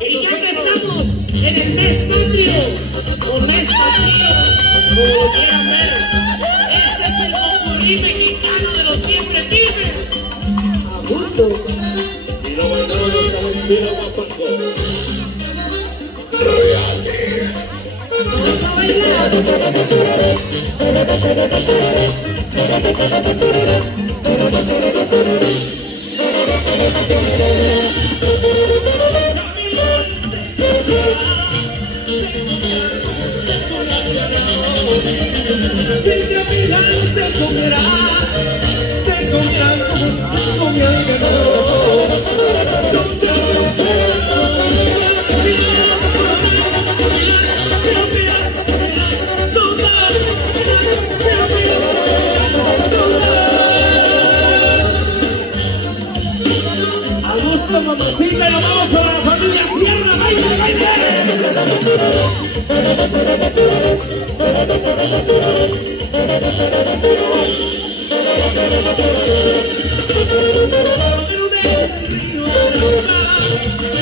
Y ya que estamos en el mes patrio, o mes patrio, como lo quieran ver, este es el popurrí mexicano de los siempre firmes. A gusto. Y lo mandamos a estilo guapango. Reales. Vamos a bailar. Se comerá como se come el ganado. A gusto, mamacita, y nos vamos a la familia Sierra. ¡Baile, baile!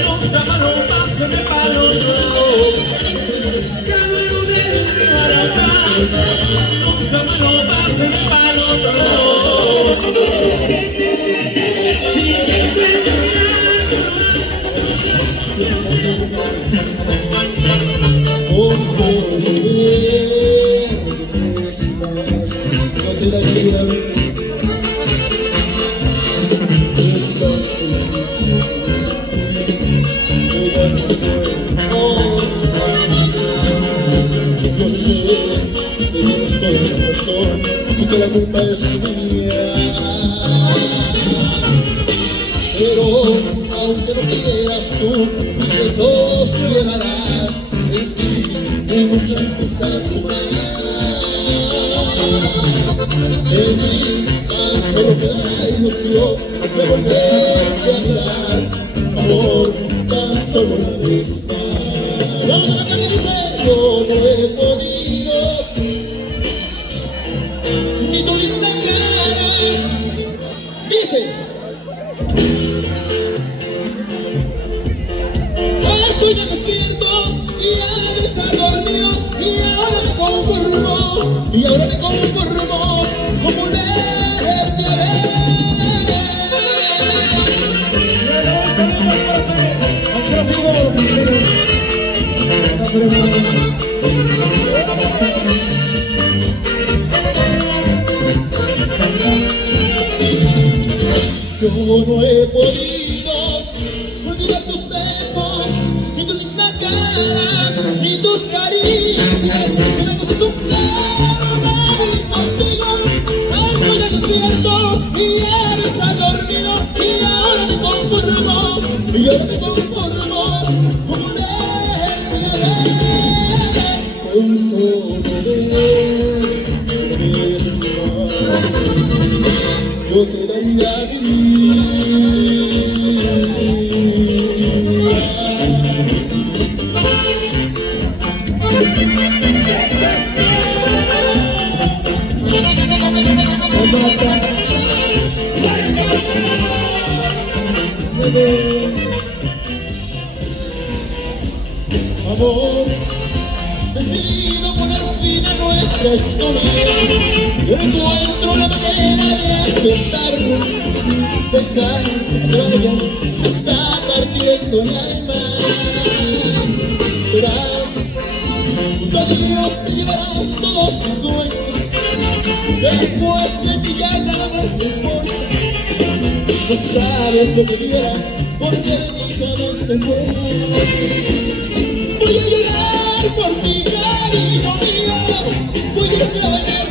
Los amalopas se me palo Camino del río Arapá, los amalopas se me palo y que la culpa es mía, pero aunque no quieras tú, eso llevarás en ti y muchas cosas más. En mí tan solo queda ilusión de volverte a mirar, amor, tan solo una vez más. Vamos a la calle, dice, yo no he podido ni tu linda cara, dice. Estoy ya despierto y ya desadormido y ahora me conformo, con volverte a ver. Yo no he podido olvidar tus besos, ni tu linda cara, ni tus caricias. Me acostumbrado a vivir contigo. Estoy ya despierto y eres dormido y ahora me conformo, con volverte a ver. Con solo verte yo te daría mi amor, decido poner fin a nuestra historia. Yo encuentro la manera de aceptarlo, dejar que vayas, me está partiendo el alma. Verás, junto a Dios te llevarás todos tus sueños. Después de ti ya nada más me importa. No sabes lo que diera, porque mi jamás te fue. Voy a llorar por ti, cariño mío. Voy a llorar.